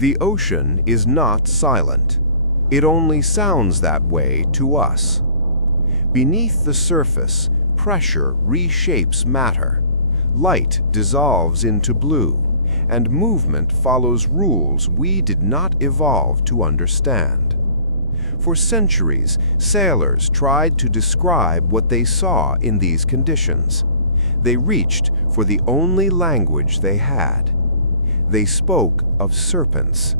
The ocean is not silent. It only sounds that way to us. Beneath the surface, pressure reshapes matter. Light dissolves into blue, and movement follows rules we did not evolve to understand. For centuries, sailors tried to describe what they saw in these conditions. They reached for the only language they had. They spoke of serpents.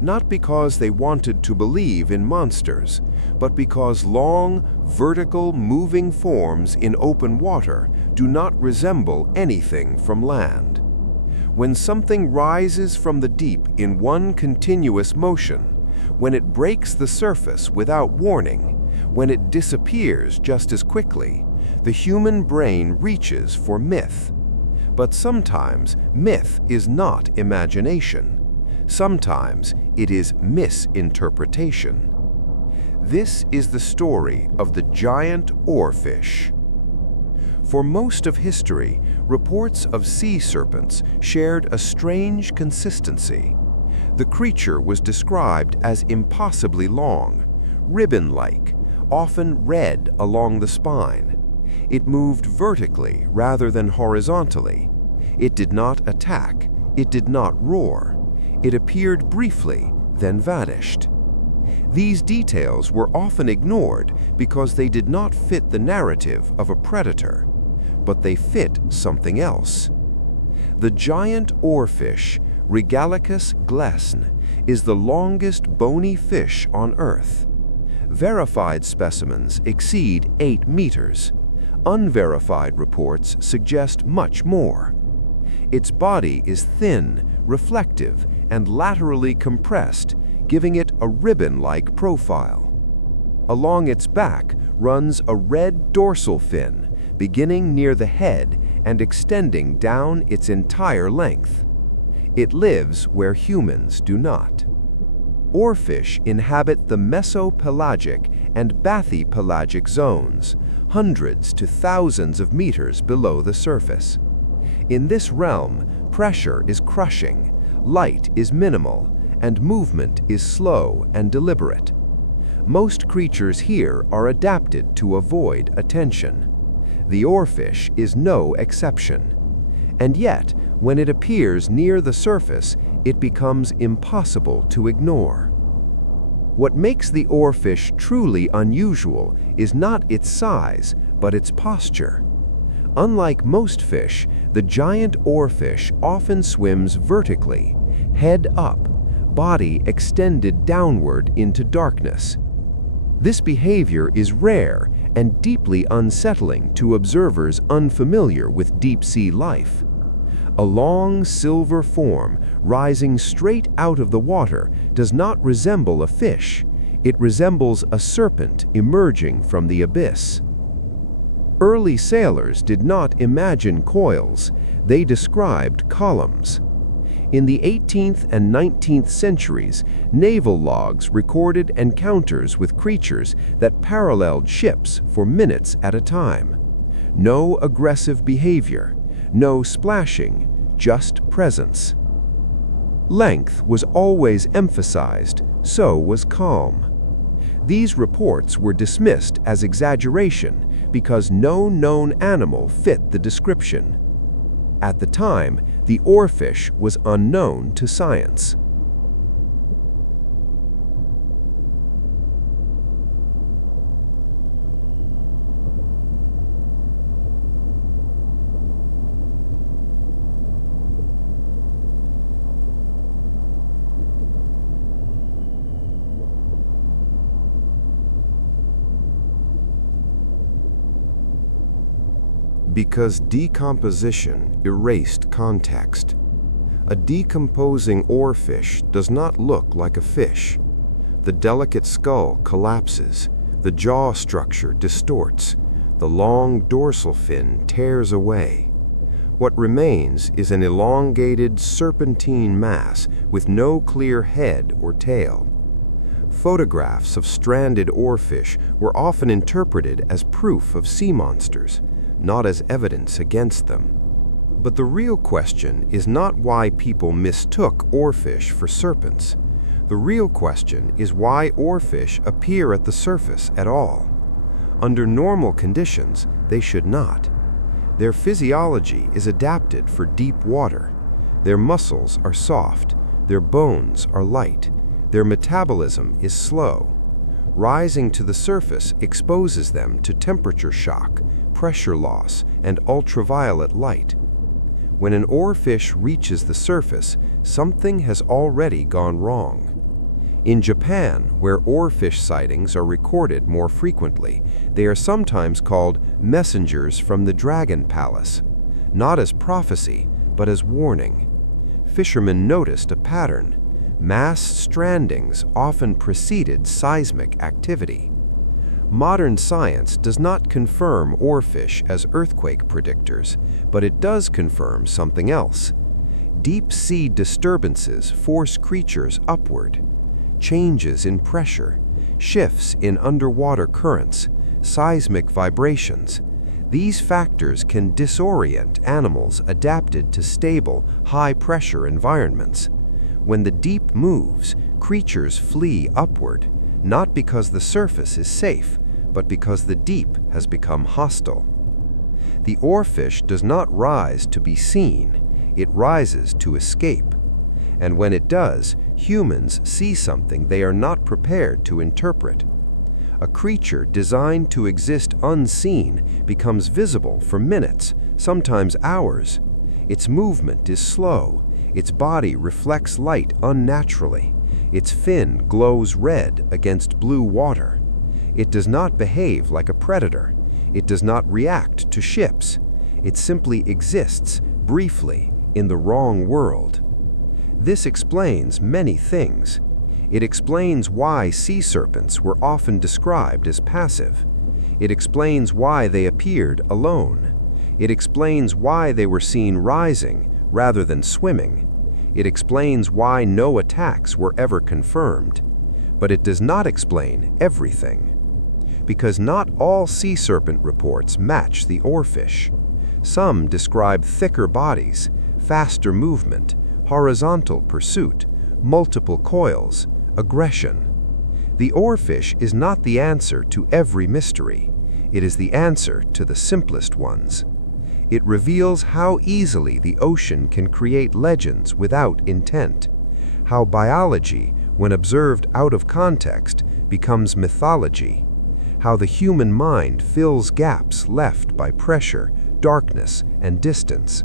Not because they wanted to believe in monsters, but because long, vertical, moving forms in open water do not resemble anything from land. When something rises from the deep in one continuous motion, when it breaks the surface without warning, when it disappears just as quickly, the human brain reaches for myth. But sometimes myth is not imagination. Sometimes it is misinterpretation. This is the story of the giant oarfish. For most of history, reports of sea serpents shared a strange consistency. The creature was described as impossibly long, ribbon-like, often red along the spine. It moved vertically rather than horizontally. It did not attack. It did not roar. It appeared briefly, then vanished. These details were often ignored because they did not fit the narrative of a predator, but they fit something else. The giant oarfish, Regalicus glesne, is the longest bony fish on Earth. Verified specimens exceed 8 meters. Unverified reports suggest much more. Its body is thin, reflective, and laterally compressed, giving it a ribbon-like profile. Along its back runs a red dorsal fin, beginning near the head and extending down its entire length. It lives where humans do not. Oarfish inhabit the mesopelagic and bathypelagic zones, hundreds to thousands of meters below the surface. In this realm, pressure is crushing, light is minimal, and movement is slow and deliberate. Most creatures here are adapted to avoid attention. The oarfish is no exception. And yet, when it appears near the surface, it becomes impossible to ignore. What makes the oarfish truly unusual is not its size, but its posture. Unlike most fish, the giant oarfish often swims vertically, head up, body extended downward into darkness. This behavior is rare and deeply unsettling to observers unfamiliar with deep-sea life. A long silver form rising straight out of the water does not resemble a fish. It resembles a serpent emerging from the abyss. Early sailors did not imagine coils. They described columns. In the 18th and 19th centuries, naval logs recorded encounters with creatures that paralleled ships for minutes at a time. No aggressive behavior, no splashing, just presence. Length was always emphasized, so was calm. These reports were dismissed as exaggeration because no known animal fit the description. At the time, the oarfish was unknown to science. Because decomposition erased context. A decomposing oarfish does not look like a fish. The delicate skull collapses, the jaw structure distorts, the long dorsal fin tears away. What remains is an elongated serpentine mass with no clear head or tail. Photographs of stranded oarfish were often interpreted as proof of sea monsters, not as evidence against them. But the real question is not why people mistook oarfish for serpents. The real question is why oarfish appear at the surface at all. Under normal conditions, they should not. Their physiology is adapted for deep water. Their muscles are soft, their bones are light, their metabolism is slow. Rising to the surface exposes them to temperature shock, pressure loss, and ultraviolet light. When an oarfish reaches the surface, something has already gone wrong. In Japan, where oarfish sightings are recorded more frequently, they are sometimes called messengers from the Dragon Palace, not as prophecy, but as warning. Fishermen noticed a pattern. Mass strandings often preceded seismic activity. Modern science does not confirm oarfish as earthquake predictors, but it does confirm something else. Deep-sea disturbances force creatures upward. Changes in pressure, shifts in underwater currents, seismic vibrations. These factors can disorient animals adapted to stable, high-pressure environments. When the deep moves, creatures flee upward, not because the surface is safe, but because the deep has become hostile. The oarfish does not rise to be seen, it rises to escape. And when it does, humans see something they are not prepared to interpret. A creature designed to exist unseen becomes visible for minutes, sometimes hours. Its movement is slow. Its body reflects light unnaturally. Its fin glows red against blue water. It does not behave like a predator. It does not react to ships. It simply exists, briefly, in the wrong world. This explains many things. It explains why sea serpents were often described as passive. It explains why they appeared alone. It explains why they were seen rising rather than swimming. It explains why no attacks were ever confirmed. But it does not explain everything. Because not all sea serpent reports match the oarfish. Some describe thicker bodies, faster movement, horizontal pursuit, multiple coils, aggression. The oarfish is not the answer to every mystery. It is the answer to the simplest ones. It reveals how easily the ocean can create legends without intent, how biology, when observed out of context, becomes mythology, how the human mind fills gaps left by pressure, darkness, and distance.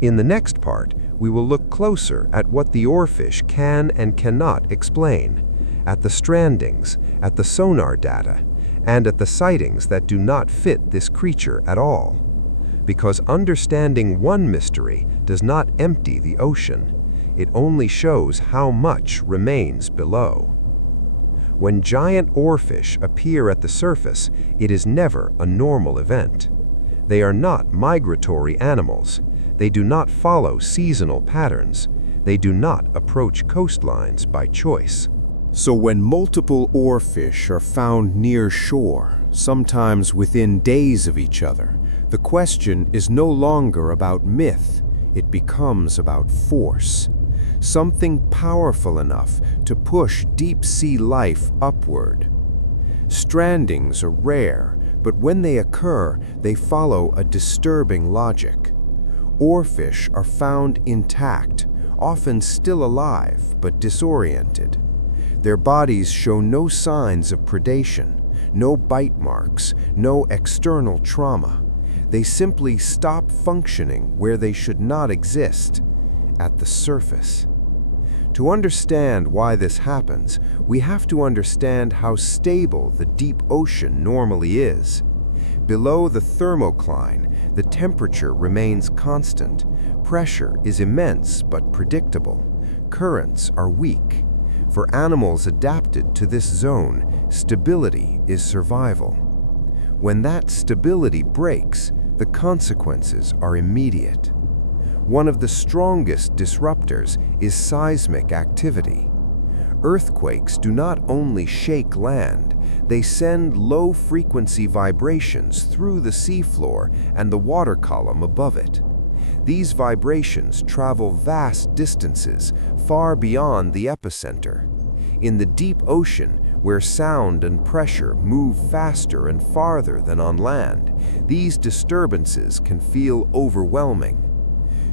In the next part, we will look closer at what the oarfish can and cannot explain, at the strandings, at the sonar data, and at the sightings that do not fit this creature at all. Because understanding one mystery does not empty the ocean, it only shows how much remains below. When giant oarfish appear at the surface, it is never a normal event. They are not migratory animals. They do not follow seasonal patterns. They do not approach coastlines by choice. So when multiple oarfish are found near shore, sometimes within days of each other, the question is no longer about myth, it becomes about force. Something powerful enough to push deep-sea life upward. Strandings are rare, but when they occur, they follow a disturbing logic. Oarfish are found intact, often still alive but disoriented. Their bodies show no signs of predation, no bite marks, no external trauma. They simply stop functioning where they should not exist, at the surface. To understand why this happens, we have to understand how stable the deep ocean normally is. Below the thermocline, the temperature remains constant. Pressure is immense but predictable. Currents are weak. For animals adapted to this zone, stability is survival. When that stability breaks, the consequences are immediate. One of the strongest disruptors is seismic activity. Earthquakes do not only shake land, they send low-frequency vibrations through the seafloor and the water column above it. These vibrations travel vast distances, far beyond the epicenter. In the deep ocean, where sound and pressure move faster and farther than on land, these disturbances can feel overwhelming.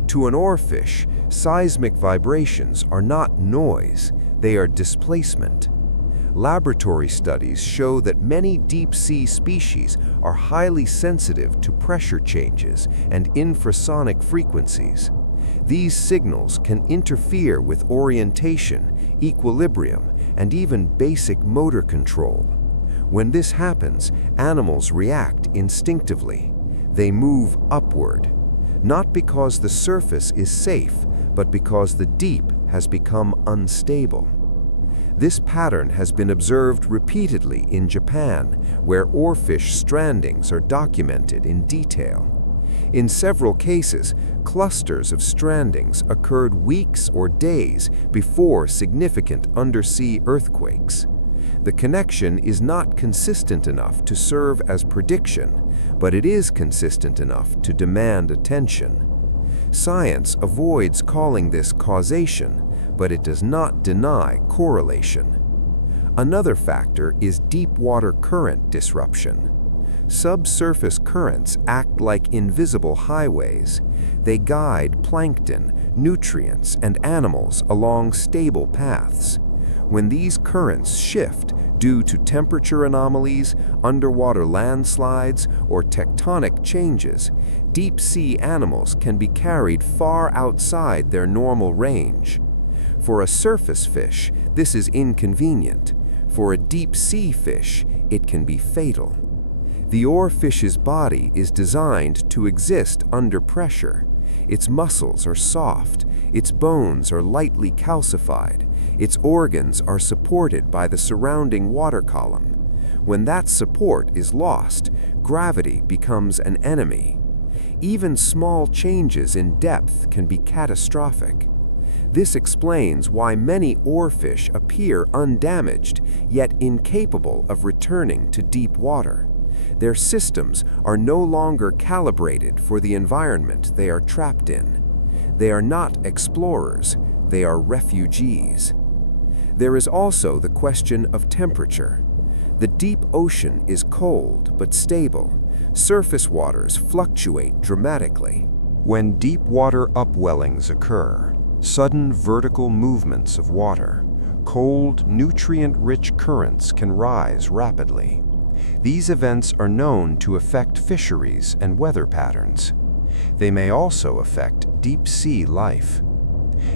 To an oarfish, seismic vibrations are not noise, they are displacement. Laboratory studies show that many deep-sea species are highly sensitive to pressure changes and infrasonic frequencies. These signals can interfere with orientation, equilibrium, and even basic motor control. When this happens, animals react instinctively. They move upward, not because the surface is safe, but because the deep has become unstable. This pattern has been observed repeatedly in Japan, where oarfish strandings are documented in detail. In several cases, clusters of strandings occurred weeks or days before significant undersea earthquakes. The connection is not consistent enough to serve as prediction, but it is consistent enough to demand attention. Science avoids calling this causation, but it does not deny correlation. Another factor is deep water current disruption. Subsurface currents act like invisible highways. They guide plankton, nutrients, and animals along stable paths. When these currents shift due to temperature anomalies, underwater landslides, or tectonic changes, deep-sea animals can be carried far outside their normal range. For a surface fish, this is inconvenient. For a deep-sea fish, it can be fatal. The oarfish's body is designed to exist under pressure. Its muscles are soft, its bones are lightly calcified, its organs are supported by the surrounding water column. When that support is lost, gravity becomes an enemy. Even small changes in depth can be catastrophic. This explains why many oarfish appear undamaged, yet incapable of returning to deep water. Their systems are no longer calibrated for the environment they are trapped in. They are not explorers, they are refugees. There is also the question of temperature. The deep ocean is cold but stable. Surface waters fluctuate dramatically. When deep water upwellings occur, sudden vertical movements of water, cold, nutrient-rich currents can rise rapidly. These events are known to affect fisheries and weather patterns. They may also affect deep-sea life.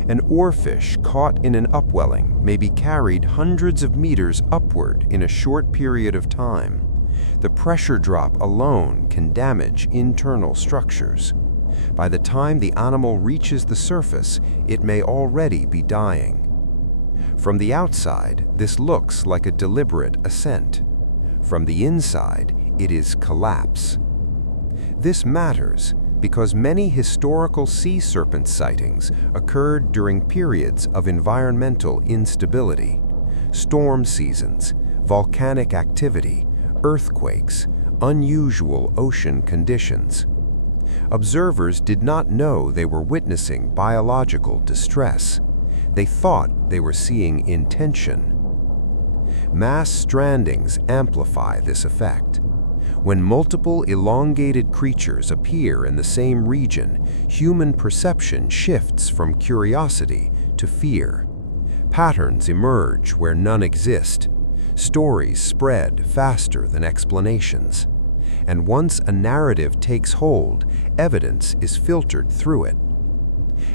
An oarfish caught in an upwelling may be carried hundreds of meters upward in a short period of time. The pressure drop alone can damage internal structures. By the time the animal reaches the surface, it may already be dying. From the outside, this looks like a deliberate ascent. From the inside, it is collapse. This matters because many historical sea serpent sightings occurred during periods of environmental instability, storm seasons, volcanic activity, earthquakes, unusual ocean conditions. Observers did not know they were witnessing biological distress. They thought they were seeing intention. Mass strandings amplify this effect. When multiple elongated creatures appear in the same region, human perception shifts from curiosity to fear. Patterns emerge where none exist. Stories spread faster than explanations. And once a narrative takes hold, evidence is filtered through it.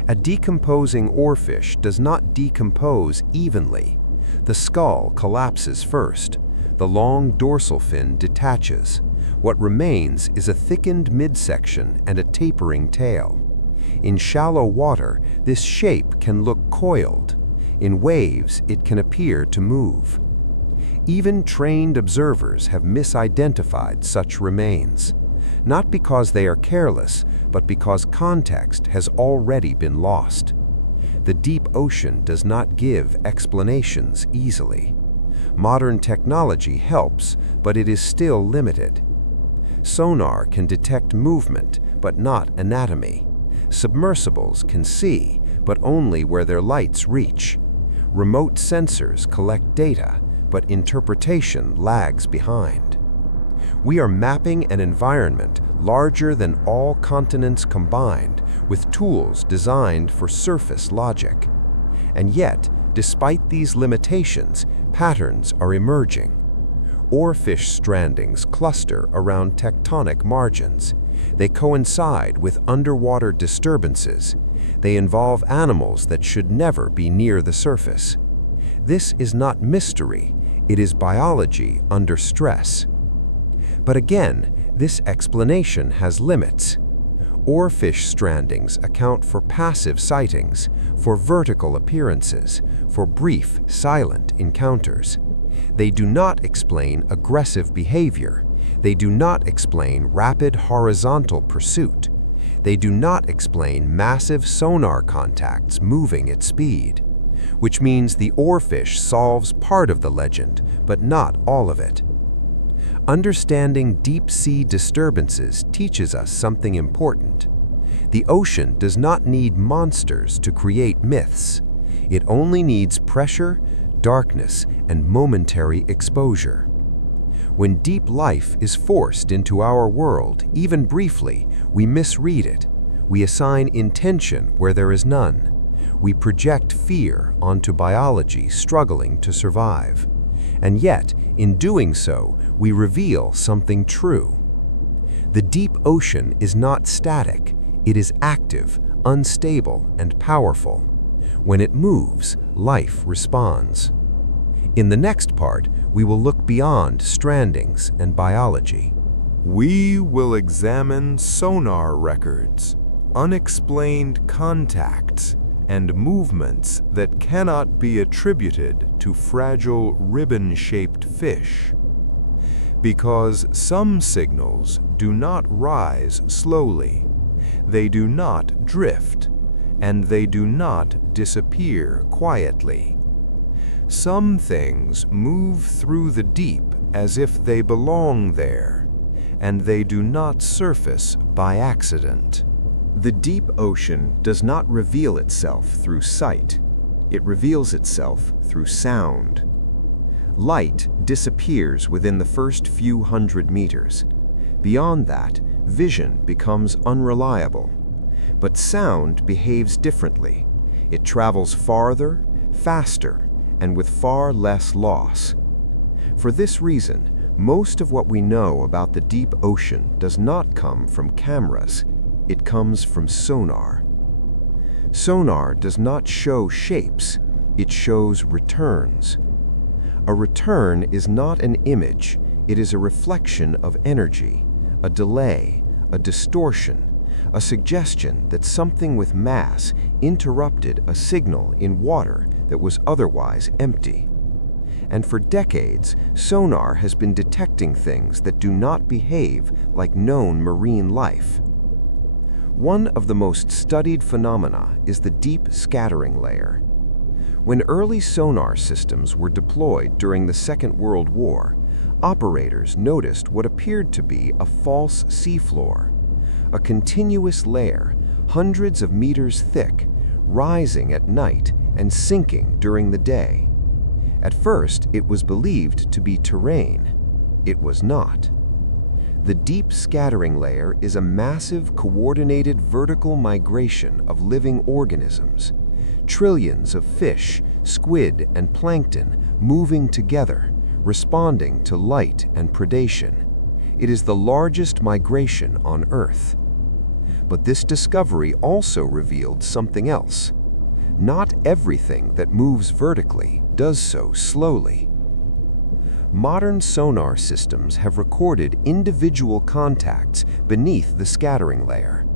A decomposing oarfish does not decompose evenly. The skull collapses first. The long dorsal fin detaches. What remains is a thickened midsection and a tapering tail. In shallow water, this shape can look coiled. In waves, it can appear to move. Even trained observers have misidentified such remains, not because they are careless, but because context has already been lost. The deep ocean does not give explanations easily. Modern technology helps, but it is still limited. Sonar can detect movement, but not anatomy. Submersibles can see, but only where their lights reach. Remote sensors collect data, but interpretation lags behind. We are mapping an environment larger than all continents combined, with tools designed for surface logic. And yet, despite these limitations, patterns are emerging. Oarfish strandings cluster around tectonic margins. They coincide with underwater disturbances. They involve animals that should never be near the surface. This is not mystery, it is biology under stress. But again, this explanation has limits. Oarfish strandings account for passive sightings, for vertical appearances, for brief, silent encounters. They do not explain aggressive behavior. They do not explain rapid horizontal pursuit. They do not explain massive sonar contacts moving at speed, which means the oarfish solves part of the legend, but not all of it. Understanding deep-sea disturbances teaches us something important. The ocean does not need monsters to create myths. It only needs pressure, darkness, and momentary exposure. When deep life is forced into our world, even briefly, we misread it. We assign intention where there is none. We project fear onto biology struggling to survive. And yet, in doing so, we reveal something true. The deep ocean is not static. It is active, unstable, and powerful. When it moves, life responds. In the next part, we will look beyond strandings and biology. We will examine sonar records, unexplained contacts, and movements that cannot be attributed to fragile ribbon-shaped fish. Because some signals do not rise slowly, they do not drift, and they do not disappear quietly. Some things move through the deep as if they belong there, and they do not surface by accident. The deep ocean does not reveal itself through sight. It reveals itself through sound. Light disappears within the first few hundred meters. Beyond that, vision becomes unreliable. But sound behaves differently. It travels farther, faster, and with far less loss. For this reason, most of what we know about the deep ocean does not come from cameras. It comes from sonar. Sonar does not show shapes, it shows returns. A return is not an image, it is a reflection of energy, a delay, a distortion, a suggestion that something with mass interrupted a signal in water that was otherwise empty. And for decades, sonar has been detecting things that do not behave like known marine life. One of the most studied phenomena is the deep scattering layer. When early sonar systems were deployed during the Second World War, operators noticed what appeared to be a false seafloor, a continuous layer, hundreds of meters thick, rising at night and sinking during the day. At first, it was believed to be terrain. It was not. The deep scattering layer is a massive, coordinated vertical migration of living organisms. Trillions of fish, squid, and plankton moving together, responding to light and predation. It is the largest migration on Earth. But this discovery also revealed something else. Not everything that moves vertically does so slowly. Modern sonar systems have recorded individual contacts beneath the scattering layer.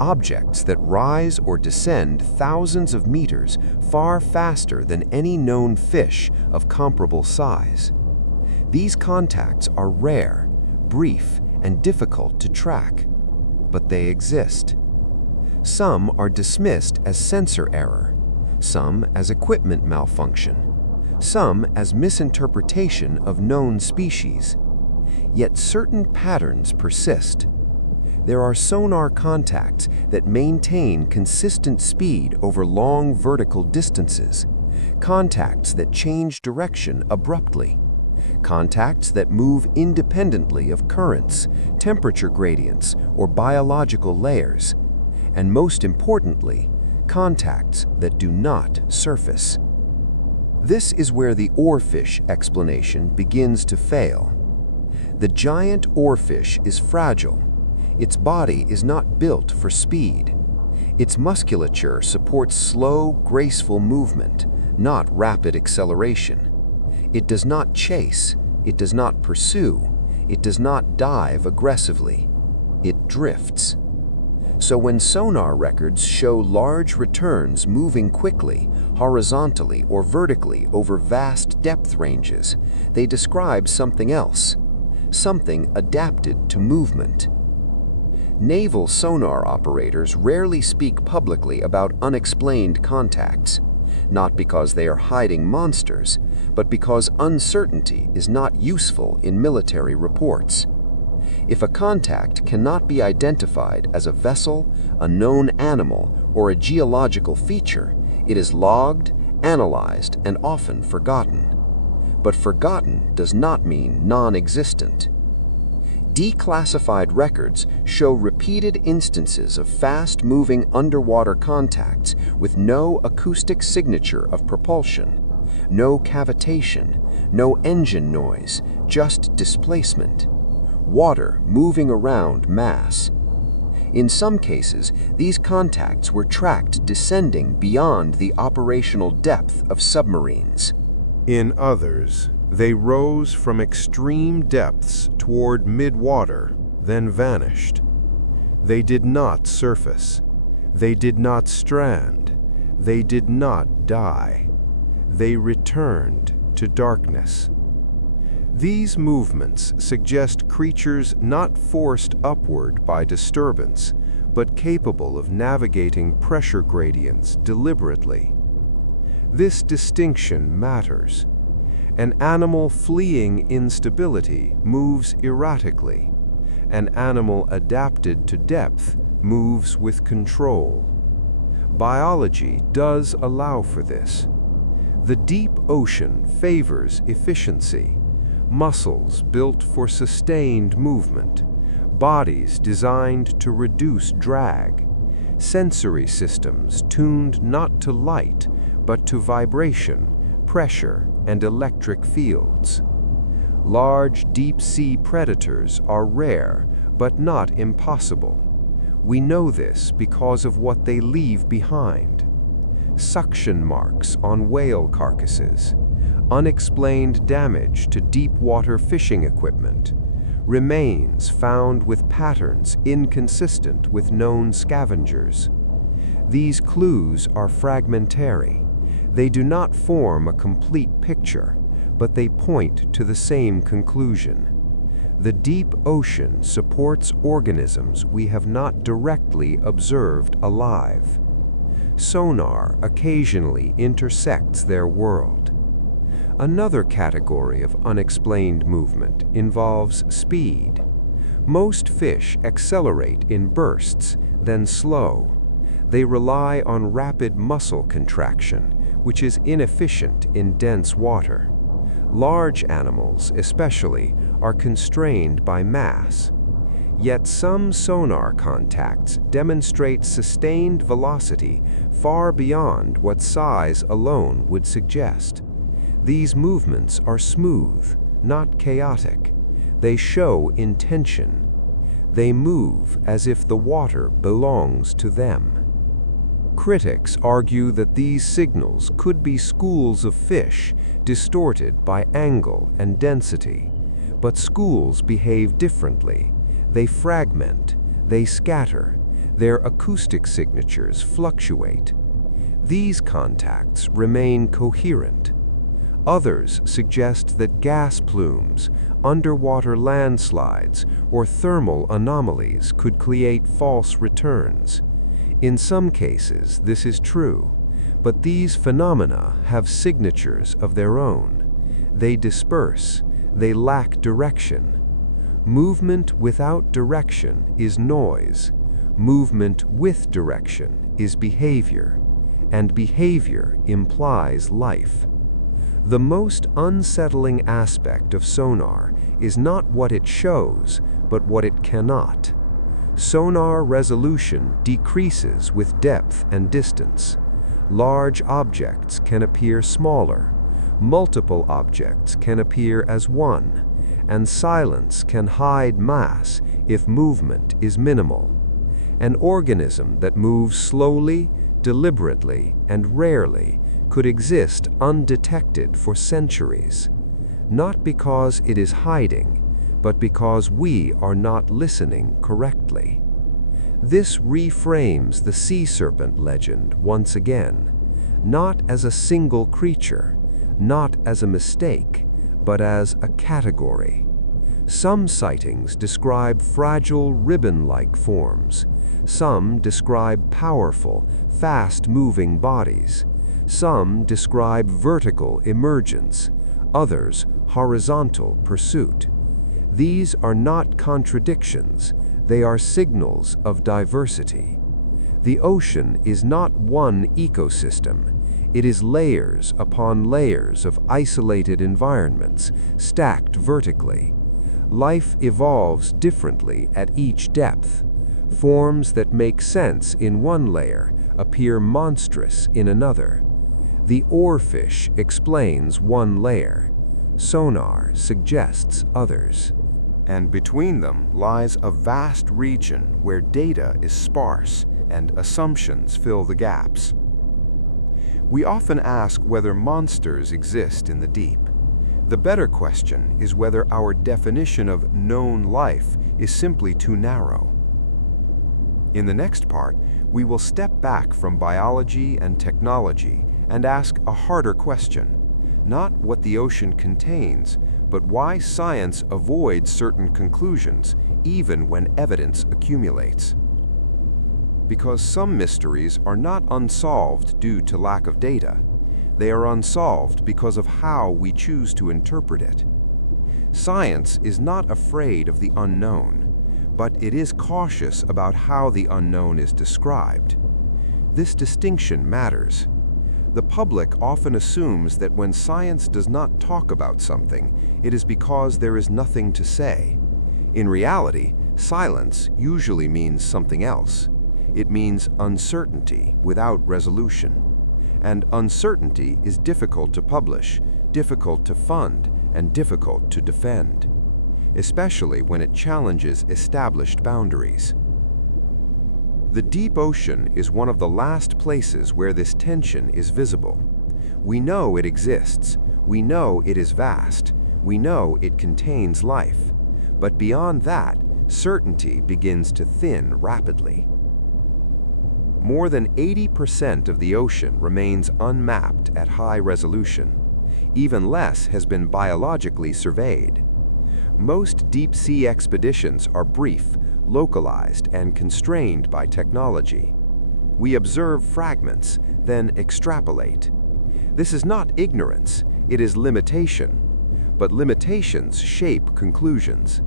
Objects that rise or descend thousands of meters far faster than any known fish of comparable size. These contacts are rare, brief, and difficult to track, but they exist. Some are dismissed as sensor error, some as equipment malfunction, some as misinterpretation of known species. Yet certain patterns persist. There are sonar contacts that maintain consistent speed over long vertical distances, contacts that change direction abruptly, contacts that move independently of currents, temperature gradients, or biological layers, and most importantly, contacts that do not surface. This is where the oarfish explanation begins to fail. The giant oarfish is fragile. Its body is not built for speed. Its musculature supports slow, graceful movement, not rapid acceleration. It does not chase, it does not pursue, it does not dive aggressively. It drifts. So when sonar records show large returns moving quickly, horizontally or vertically over vast depth ranges, they describe something else, something adapted to movement. Naval sonar operators rarely speak publicly about unexplained contacts, not because they are hiding monsters, but because uncertainty is not useful in military reports. If a contact cannot be identified as a vessel, a known animal, or a geological feature, it is logged, analyzed, and often forgotten. But forgotten does not mean non-existent. Declassified records show repeated instances of fast-moving underwater contacts with no acoustic signature of propulsion, no cavitation, no engine noise, just displacement. Water moving around mass. In some cases, these contacts were tracked descending beyond the operational depth of submarines. In others, they rose from extreme depths toward mid-water, then vanished. They did not surface. They did not strand. They did not die. They returned to darkness. These movements suggest creatures not forced upward by disturbance, but capable of navigating pressure gradients deliberately. This distinction matters. An animal fleeing instability moves erratically. An animal adapted to depth moves with control. Biology does allow for this. The deep ocean favors efficiency. Muscles built for sustained movement. Bodies designed to reduce drag. Sensory systems tuned not to light, but to vibration, pressure, and electric fields. Large deep-sea predators are rare, but not impossible. We know this because of what they leave behind. Suction marks on whale carcasses, unexplained damage to deep-water fishing equipment, remains found with patterns inconsistent with known scavengers. These clues are fragmentary. They do not form a complete picture, but they point to the same conclusion. The deep ocean supports organisms we have not directly observed alive. Sonar occasionally intersects their world. Another category of unexplained movement involves speed. Most fish accelerate in bursts, then slow. They rely on rapid muscle contraction, which is inefficient in dense water. Large animals, especially, are constrained by mass. Yet some sonar contacts demonstrate sustained velocity far beyond what size alone would suggest. These movements are smooth, not chaotic. They show intention. They move as if the water belongs to them. Critics argue that these signals could be schools of fish distorted by angle and density. But schools behave differently. They fragment, they scatter, their acoustic signatures fluctuate. These contacts remain coherent. Others suggest that gas plumes, underwater landslides, or thermal anomalies could create false returns. In some cases, this is true, but these phenomena have signatures of their own. They disperse, they lack direction. Movement without direction is noise. Movement with direction is behavior, and behavior implies life. The most unsettling aspect of sonar is not what it shows, but what it cannot. Sonar resolution decreases with depth and distance. Large objects can appear smaller. Multiple objects can appear as one, and silence can hide mass if movement is minimal. An organism that moves slowly, deliberately, and rarely could exist undetected for centuries, not because it is hiding, but because we are not listening correctly. This reframes the sea serpent legend once again, not as a single creature, not as a mistake, but as a category. Some sightings describe fragile ribbon-like forms. Some describe powerful, fast-moving bodies. Some describe vertical emergence, others horizontal pursuit. These are not contradictions, they are signals of diversity. The ocean is not one ecosystem. It is layers upon layers of isolated environments, stacked vertically. Life evolves differently at each depth. Forms that make sense in one layer appear monstrous in another. The Oarfish explains one layer. Sonar suggests others. And between them lies a vast region where data is sparse and assumptions fill the gaps. We often ask whether monsters exist in the deep. The better question is whether our definition of known life is simply too narrow. In the next part, we will step back from biology and technology and ask a harder question, not what the ocean contains, but why science avoids certain conclusions even when evidence accumulates. Because some mysteries are not unsolved due to lack of data. They are unsolved because of how we choose to interpret it. Science is not afraid of the unknown, but it is cautious about how the unknown is described. This distinction matters. The public often assumes that when science does not talk about something, it is because there is nothing to say. In reality, silence usually means something else. It means uncertainty without resolution. And uncertainty is difficult to publish, difficult to fund, and difficult to defend, especially when it challenges established boundaries. The deep ocean is one of the last places where this tension is visible. We know it exists. We know it is vast. We know it contains life. But beyond that, certainty begins to thin rapidly. More than 80% of the ocean remains unmapped at high resolution. Even less has been biologically surveyed. Most deep-sea expeditions are brief, localized, and constrained by technology. We observe fragments, then extrapolate. This is not ignorance, it is limitation. But limitations shape conclusions.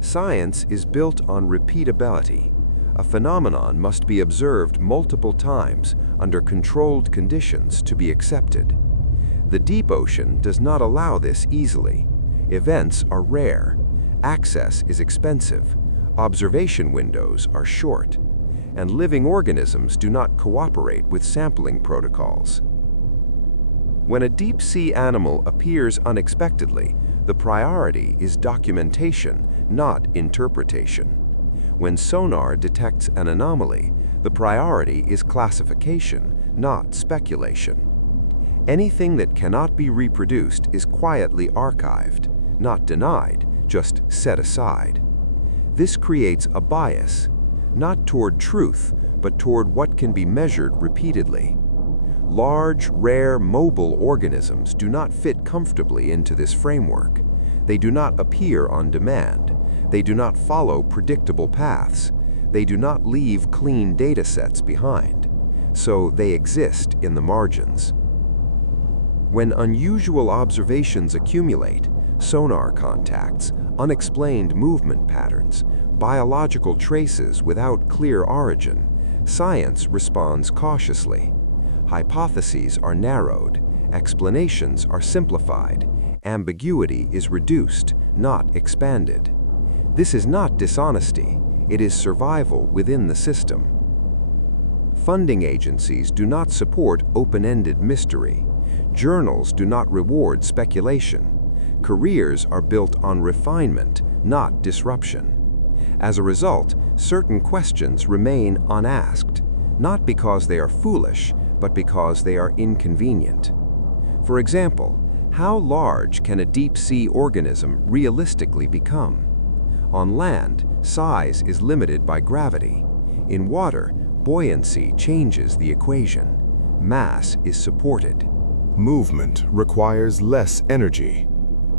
Science is built on repeatability. A phenomenon must be observed multiple times under controlled conditions to be accepted. The deep ocean does not allow this easily. Events are rare. Access is expensive. Observation windows are short. And living organisms do not cooperate with sampling protocols. When a deep-sea animal appears unexpectedly, the priority is documentation, not interpretation. When sonar detects an anomaly, the priority is classification, not speculation. Anything that cannot be reproduced is quietly archived, not denied, just set aside. This creates a bias, not toward truth, but toward what can be measured repeatedly. Large, rare, mobile organisms do not fit comfortably into this framework. They do not appear on demand. They do not follow predictable paths. They do not leave clean data sets behind. So they exist in the margins. When unusual observations accumulate, sonar contacts, unexplained movement patterns, biological traces without clear origin, science responds cautiously. Hypotheses are narrowed, explanations are simplified, ambiguity is reduced, not expanded. This is not dishonesty, it is survival within the system. Funding agencies do not support open-ended mystery. Journals do not reward speculation. Careers are built on refinement, not disruption. As a result, certain questions remain unasked, not because they are foolish, but because they are inconvenient. For example, how large can a deep-sea organism realistically become? On land, size is limited by gravity. In water, buoyancy changes the equation. Mass is supported. Movement requires less energy.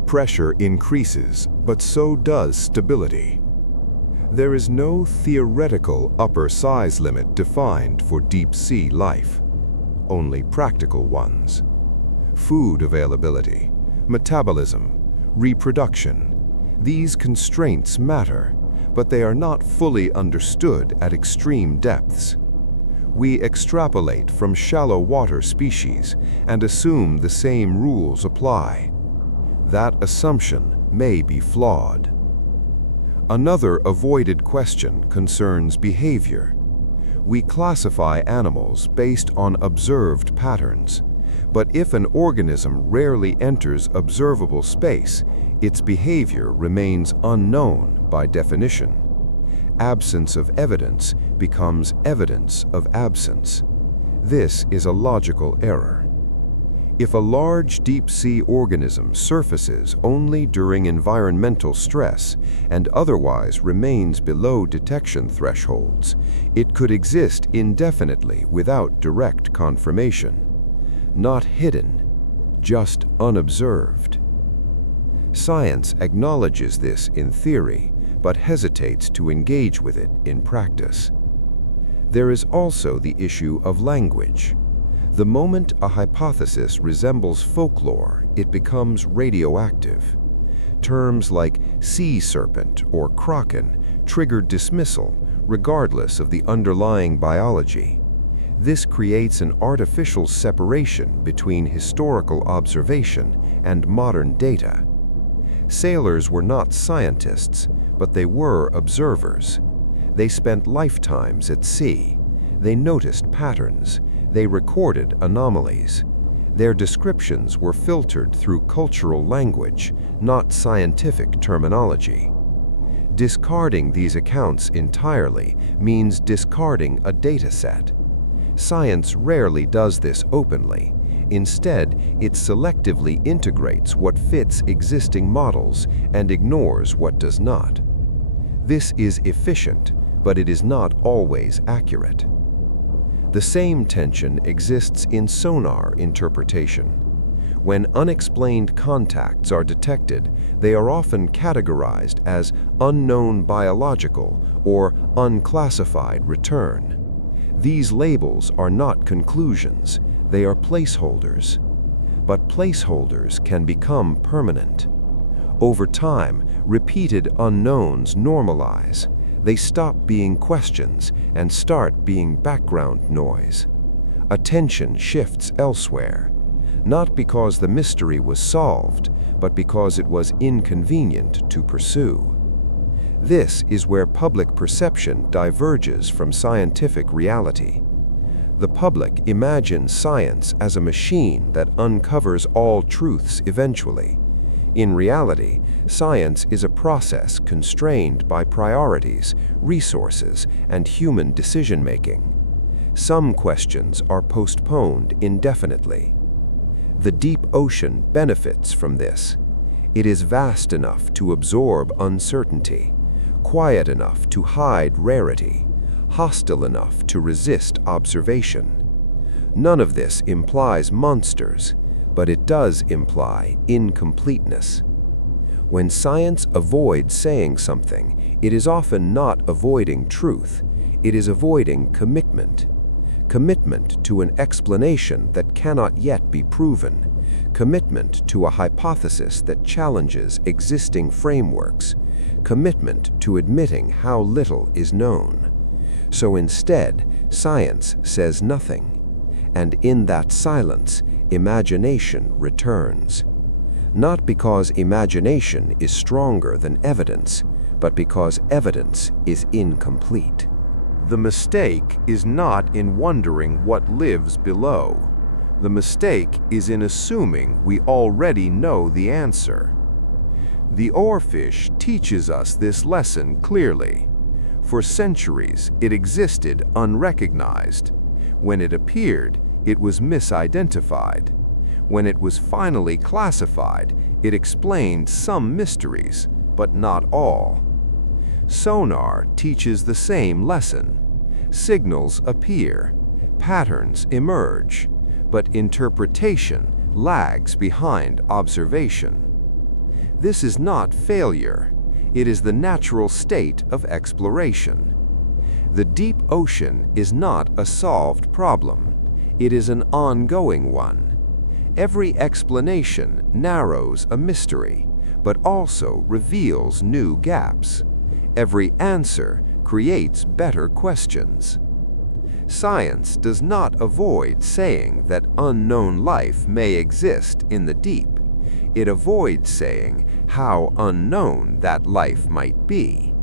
Pressure increases, but so does stability. There is no theoretical upper size limit defined for deep-sea life, only practical ones. Food availability, metabolism, reproduction. These constraints matter, but they are not fully understood at extreme depths. We extrapolate from shallow water species and assume the same rules apply. That assumption may be flawed. Another avoided question concerns behavior. We classify animals based on observed patterns, but if an organism rarely enters observable space, its behavior remains unknown by definition. Absence of evidence becomes evidence of absence. This is a logical error. If a large deep-sea organism surfaces only during environmental stress and otherwise remains below detection thresholds, it could exist indefinitely without direct confirmation. Not hidden, just unobserved. Science acknowledges this in theory, but hesitates to engage with it in practice. There is also the issue of language. The moment a hypothesis resembles folklore, it becomes radioactive. Terms like Sea Serpent or kraken trigger dismissal, regardless of the underlying biology. This creates an artificial separation between historical observation and modern data. Sailors were not scientists, but they were observers. They spent lifetimes at sea. They noticed patterns. They recorded anomalies. Their descriptions were filtered through cultural language, not scientific terminology. Discarding these accounts entirely means discarding a data set. Science rarely does this openly. Instead, it selectively integrates what fits existing models and ignores what does not. This is efficient, but it is not always accurate. The same tension exists in sonar interpretation. When unexplained contacts are detected, they are often categorized as unknown biological or unclassified return. These labels are not conclusions, they are placeholders. But placeholders can become permanent. Over time, repeated unknowns normalize. They stop being questions and start being background noise. Attention shifts elsewhere, not because the mystery was solved, but because it was inconvenient to pursue. This is where public perception diverges from scientific reality. The public imagines science as a machine that uncovers all truths eventually. In reality, science is a process constrained by priorities, resources, and human decision-making. Some questions are postponed indefinitely. The deep ocean benefits from this. It is vast enough to absorb uncertainty, quiet enough to hide rarity, hostile enough to resist observation. None of this implies monsters, but it does imply incompleteness. When science avoids saying something, it is often not avoiding truth, it is avoiding commitment. Commitment to an explanation that cannot yet be proven, commitment to a hypothesis that challenges existing frameworks, commitment to admitting how little is known. So instead, science says nothing, and in that silence, imagination returns. Not because imagination is stronger than evidence, but because evidence is incomplete. The mistake is not in wondering what lives below. The mistake is in assuming we already know the answer. The oarfish teaches us this lesson clearly. For centuries, it existed unrecognized. When it appeared, it was misidentified. When it was finally classified, it explained some mysteries, but not all. Sonar teaches the same lesson. Signals appear, patterns emerge, but interpretation lags behind observation. This is not failure. It is the natural state of exploration. The deep ocean is not a solved problem. It is an ongoing one. Every explanation narrows a mystery, but also reveals new gaps. Every answer creates better questions. Science does not avoid saying that unknown life may exist in the deep. It avoids saying how unknown that life might be.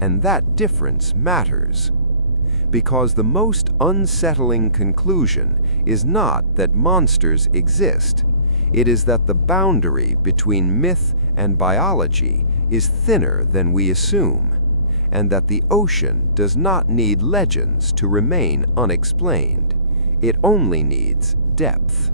And that difference matters. Because the most unsettling conclusion is not that monsters exist. It is that the boundary between myth and biology is thinner than we assume, and that the ocean does not need legends to remain unexplained. It only needs depth.